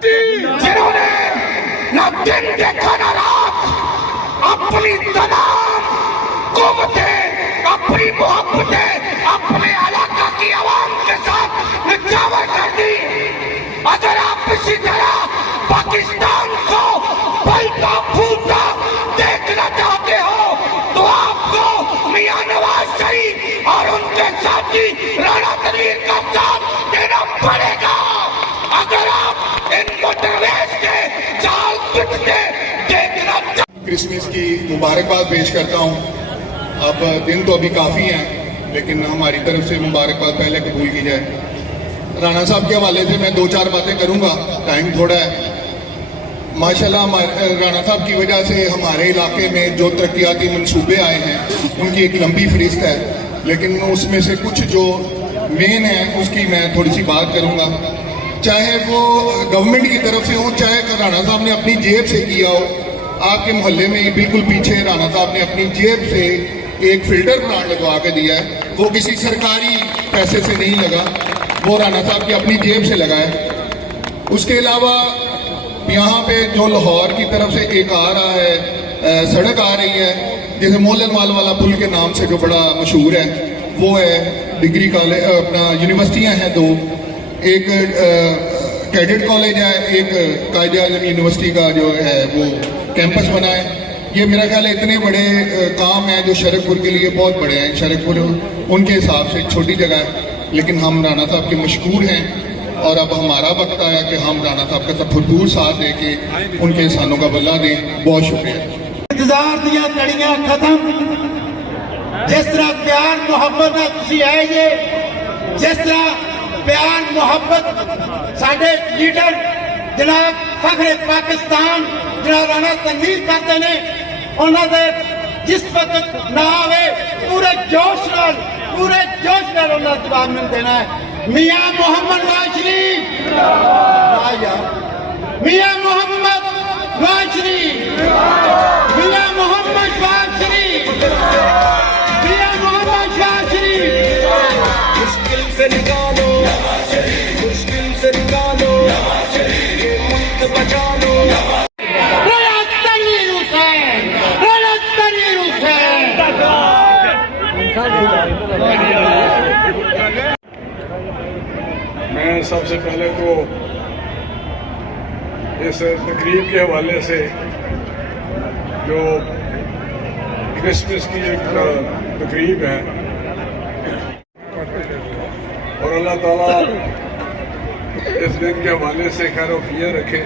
जिन्होंने न दिन देखा न रात, अपनी तमाम कुव्वतें, अपनी मोहब्बतें अपने इलाका की आवाम के साथ निछावर कर दी। अगर आप इसी तरह पाकिस्तान को फलता फूलता देखना चाहते हो तो आपको मियां नवाज शरीफ और उनके साथी राणा तनवीर का साथ देना पड़ेगा। अगर आप इन मोटरवेज के जाल पिटते देखना क्रिसमस की मुबारकबाद पेश करता हूँ। अब दिन तो अभी काफ़ी हैं, लेकिन हमारी तरफ से मुबारकबाद पहले कबूल की जाए। राणा साहब के हवाले से मैं 2-4 बातें करूँगा, टाइम थोड़ा है। माशाल्लाह राणा साहब की वजह से हमारे इलाके में जो तरक्याती मंसूबे आए हैं उनकी एक लंबी फहरिस्त है, लेकिन उसमें से कुछ जो मेन है उसकी मैं थोड़ी सी बात करूँगा। चाहे वो गवर्नमेंट की तरफ से हो, चाहे राणा साहब ने अपनी जेब से किया हो। आपके मोहल्ले में बिल्कुल पीछे राणा साहब ने अपनी जेब से एक फिल्टर प्लांट लगवा के दिया है। वो किसी सरकारी पैसे से नहीं लगा, वो राणा साहब की अपनी जेब से लगा है। उसके अलावा यहाँ पे जो लाहौर की तरफ से एक आ रहा है, सड़क आ रही है जैसे मोलन माल वाला पुल के नाम से जो बड़ा मशहूर है, वो है डिग्री कॉलेज, अपना यूनिवर्सिटियाँ हैं 2, एक कैडेट कॉलेज है, एक कायदे-ए-आज़म यूनिवर्सिटी का जो है वो कैंपस बना है। ये मेरा ख्याल है इतने बड़े काम हैं जो शरकपुर के लिए बहुत बड़े हैं। शरकपुर उनके हिसाब से छोटी जगह है, लेकिन हम राणा साहब के मशकूर हैं और अब हमारा वक्त आया कि हम राणा साहब का भरपूर साथ दे के उनके एहसानों का बदला दें। बहुत शुक्रिया। इंतजार दिया कड़ियां खत्म, जिस तरह प्यार मुहब्बत है तुसी है ये, जिस तरह प्यार मुहब्बत साडे लीडर जनाब फखरे पाकिस्तान जनाब राणा तनवीर करते हैं, उन्होंने जिस वक्त ना आवे पूरे जोश नाल उन्होंने जवाब मिल देना है। मियां मोहम्मद नवाज शरीफ, मियां मोहम्मद नवाज शरीफ, मियां मोहम्मद नवाज शरीफ, मियां मोहम्मद नवाज शरीफ। मुश्किल से निकालो, मुश्किल से निकालो, ये मुल्क बचा लो। मैं सबसे पहले तो इस तकरीब के हवाले से जो क्रिसमस की एक तकरीब है और अल्लाह ताला इस दिन के हवाले से खैर वफिया रखे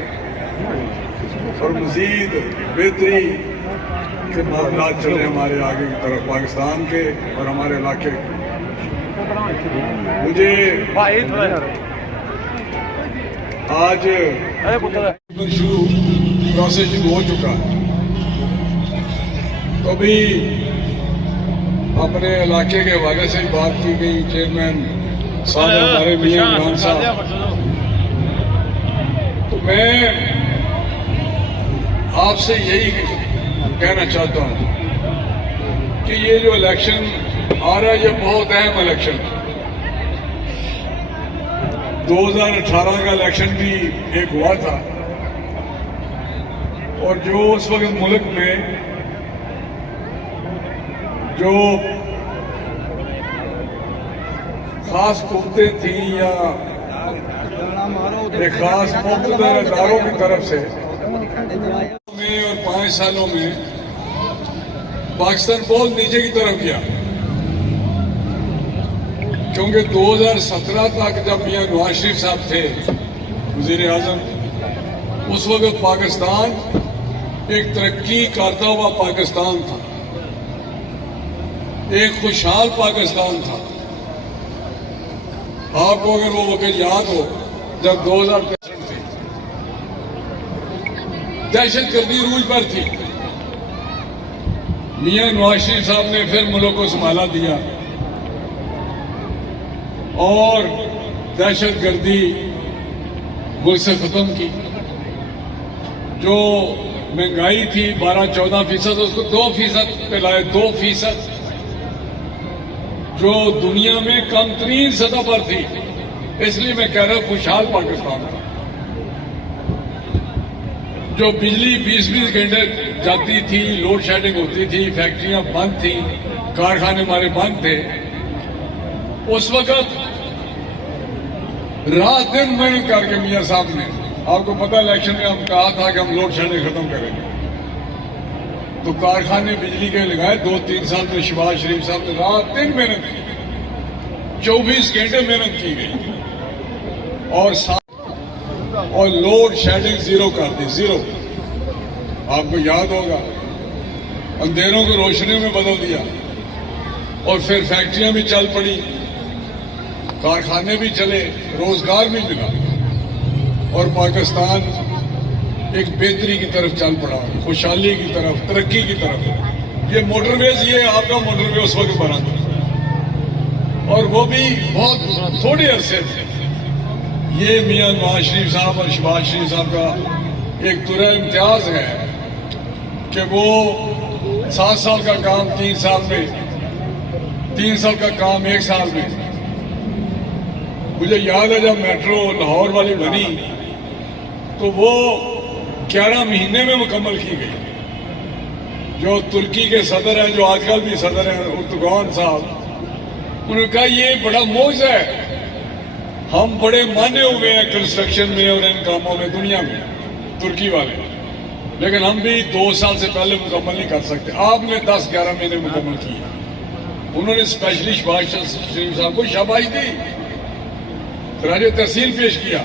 और मज़ीद बेहतरी के मामलात चले हमारे आगे की तरफ पाकिस्तान के और हमारे इलाके के। मुझे आज प्रोसेस शुरू हो चुका है, तो अभी अपने इलाके के हवाले से बात की गई। चेयरमैन साहब हमारे मियां इमरान साहब, तो मैं आपसे यही कहना चाहता हूं कि ये जो इलेक्शन आ रहा है ये बहुत अहम इलेक्शन है। 2018 का इलेक्शन भी एक हुआ था और जो उस वक्त मुल्क में जो खास कुव्वतें थी या एक खास मुख्तदर अदारों की तरफ से में और 5 सालों में पाकिस्तान बहुत नीचे की तरफ गया, क्योंकि 2017 तक जब मियां नवाज शरीफ साहब थे वजीर आजम, उस वक्त पाकिस्तान एक तरक्की करता हुआ पाकिस्तान था, एक खुशहाल पाकिस्तान था। आपको अगर वो वक्त याद हो जब 2063 थी, दहशतगर्दी रूज पर थी, मियां नवाज शरीफ साहब ने फिर मुल्क को संभाला दिया और दहशतगर्दी मुल्क से खत्म की। जो महंगाई थी 12-14%, उसको 2% पे लाए, 2%, जो दुनिया में कम तरीन सतह पर थी। इसलिए मैं कह रहा हूं खुशहाल पाकिस्तान था। जो बिजली 20-20 घंटे जाती थी, लोड शेडिंग होती थी, फैक्ट्रियां बंद थी, कारखाने हमारे बंद थे, उस वक्त रात दिन मेहनत करके मियां साहब ने, आपको पता इलेक्शन में हम कहा था कि हम लोड शेडिंग खत्म करेंगे, तो कारखाने बिजली के लगाए। 2-3 साल में शहबाज शरीफ साहब ने रात दिन मेहनत की, 24 घंटे मेहनत की गई और लोड शेडिंग जीरो कर दी, जीरो। आपको याद होगा, अंधेरों को रोशनी में बदल दिया और फिर फैक्ट्रियां भी चल पड़ी, कारखाने भी चले, रोजगार भी मिला और पाकिस्तान एक बेहतरी की तरफ चल पड़ा, खुशहाली की तरफ, तरक्की की तरफ। ये मोटरवेज, ये आपका मोटरवे उस वक्त बना था और वो भी बहुत थोड़े अरसे थे। ये मियां नवाज शरीफ साहब और शहबाज शरीफ साहब का एक तुरा इम्तियाज है कि वो 7 साल का काम 3 साल में, 3 साल का काम 1 साल में। मुझे याद है जब मेट्रो लाहौर वाली बनी तो वो 11 महीने में मुकम्मल की गई। जो तुर्की के सदर हैं, जो आजकल भी सदर हैं, उर्दुगान साहब, उन्होंने कहा ये बड़ा मौजा है, हम बड़े माने हुए हैं कंस्ट्रक्शन में और इन कामों में दुनिया में, तुर्की वाले, लेकिन हम भी 2 साल से पहले मुकम्मल नहीं कर सकते। आपने 10-11 महीने मुकम्मल किया। उन्होंने स्पेशली शहबाज शरीफ साहब को शाबाशी दी, खराज तहसील पेश किया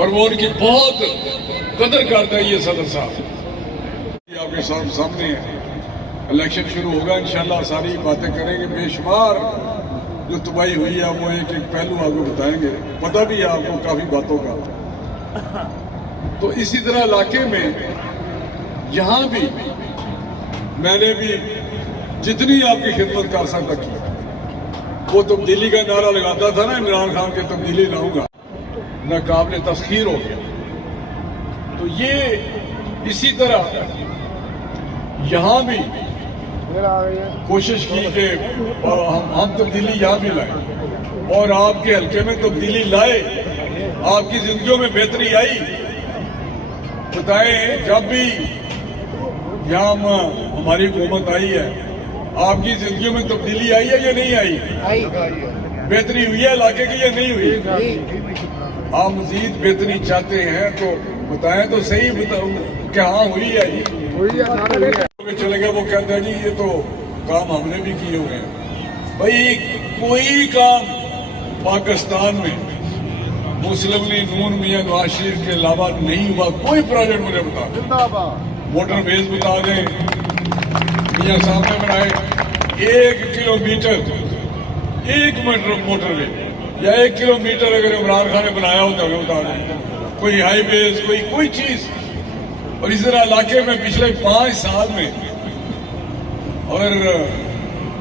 और वो उनकी बहुत कदर करता है ये सदर साहब। आपके सामने है, इलेक्शन शुरू होगा इंशाल्लाह, सारी बातें करेंगे, बेशुमार जो तबाही हुई है वो एक एक पहलू आपको बताएंगे, पता भी है आपको काफी बातों का। तो इसी तरह इलाके में यहां भी मैंने भी जितनी आपकी खिदमत कर सकता की। वो तब्दीली का नारा लगाता था ना इमरान खान के, तब्दीली लाऊंगा, नाकाबिले तस्खीर हो गया। तो ये इसी तरह यहां भी कोशिश की कि हम तब्दीली यहां भी लाए और आपके हल्के में तब्दीली लाए, आपकी जिंदगियों में बेहतरी आई। बताएं, जब भी यहां हमारी हुकूमत आई है, आपकी जिंदगियों में तब्दीली आई है या नहीं आई? बेहतरी हुई है इलाके की या नहीं हुई? आप मजीद बेहतरी चाहते हैं तो बताएं तो सही, क्या हाँ हुई है जी? चले गए, वो कहते हैं जी ये तो काम हमने भी किए हुए हैं। भाई कोई काम पाकिस्तान में मुस्लिम लीग नून मियां नवाज शरीफ के अलावा नहीं हुआ। कोई प्रोजेक्ट मुझे बता दें, मोटरवेज बता दें, मियां साहब ने बनाए 1 किलोमीटर, 1 मीटर मोटरवे या 1 किलोमीटर अगर इमरान खान ने बनाया हो तो हमें बता दें। कोई हाईवेज, कोई चीज। और इस तरह इलाके में पिछले 5 साल में अगर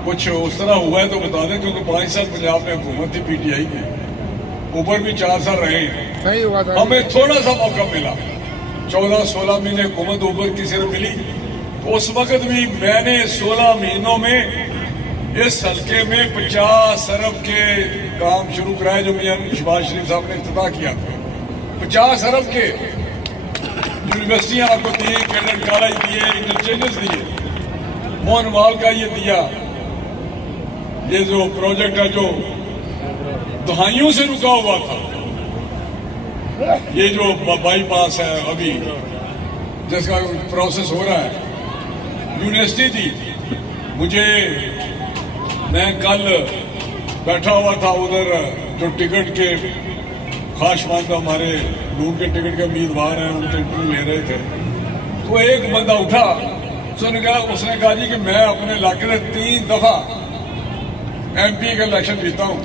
कुछ उस तरह हुआ है तो बता दें, क्योंकि 5 साल पंजाब में हुकूमत थी पीटीआई की, ऊपर भी 4 साल रहे हैं। हमें थोड़ा सा मौका मिला, 14-16 महीने हुकूमत ऊपर किसी ने मिली, तो उस वक्त भी मैंने 16 महीनों में इस हल्के में 50 अरब के काम शुरू कराए, जो मियां शहबाज शरीफ साहब ने इफ्तिताह किया था। 50 अरब के यूनिवर्सिटियां आपको दी, कैडेट कॉलेज दिए, इंटरचेंजेस दिए, मोहनवाल का ये दिया, ये जो प्रोजेक्ट है जो दहाइयों से रुका हुआ था, ये जो बाईपास है अभी जिसका प्रोसेस हो रहा है, यूनिवर्सिटी दी मुझे। मैं कल बैठा हुआ था उधर, जो टिकट के खासमंद हमारे नून के टिकट के उम्मीदवार हैं, उनके इंटरव्यू ले रहे थे, तो एक बंदा उठा, उसने कहा जी कि मैं अपने इलाके में 3 दफा MP का इलेक्शन जीता हूं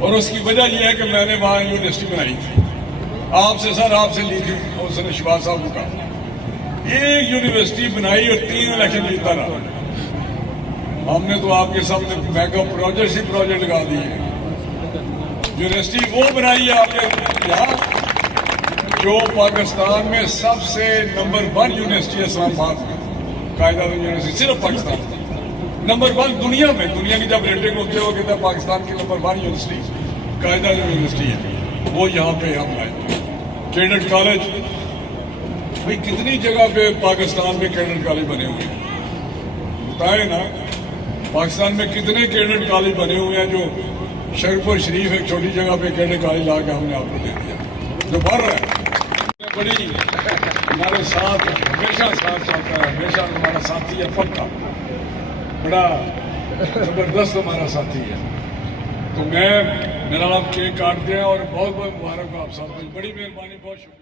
और उसकी वजह यह है कि मैंने वहां यूनिवर्सिटी बनाई थी, आपसे सर आपसे ली थी। उसने शिवाज साहब को कहा एक यूनिवर्सिटी बनाई और 3 इलेक्शन जीता रहा। हमने तो आपके सामने मेगा प्रोजेक्ट ही प्रोजेक्ट लगा दिए। यूनिवर्सिटी वो बनाई है आपके यहाँ जो पाकिस्तान में सबसे नंबर 1 यूनिवर्सिटी है, इस्लामाबाद में कायदा यूनिवर्सिटी, सिर्फ पाकिस्तान नंबर 1 दुनिया में। दुनिया की जब रेटिंग होती है वो कहता है पाकिस्तान की नंबर 1 यूनिवर्सिटी कायदा यूनिवर्सिटी है, वो यहाँ पे हम लाए। कैडेट कॉलेज, भाई कितनी जगह पे पाकिस्तान में कैडेट कॉलेज बने हुए हैं, बताए ना। पाकिस्तान में कितने कैडेट कॉलेज बने हुए हैं, जो शरफपुर शरीफ एक छोटी जगह पे कैडेट कॉलेज ला के हमने आपको दे दिया, जो बढ़ रहा है। बड़ी हमारे साथ हमेशा साथ चलता है, हमेशा हमारा साथी है, पक्का बड़ा जबरदस्त हमारा साथी है। तो मेरा नाम केक काटते हैं और बहुत बहुत मुबारक आप सब, बड़ी मेहरबानी, बहुत शुक्रिया।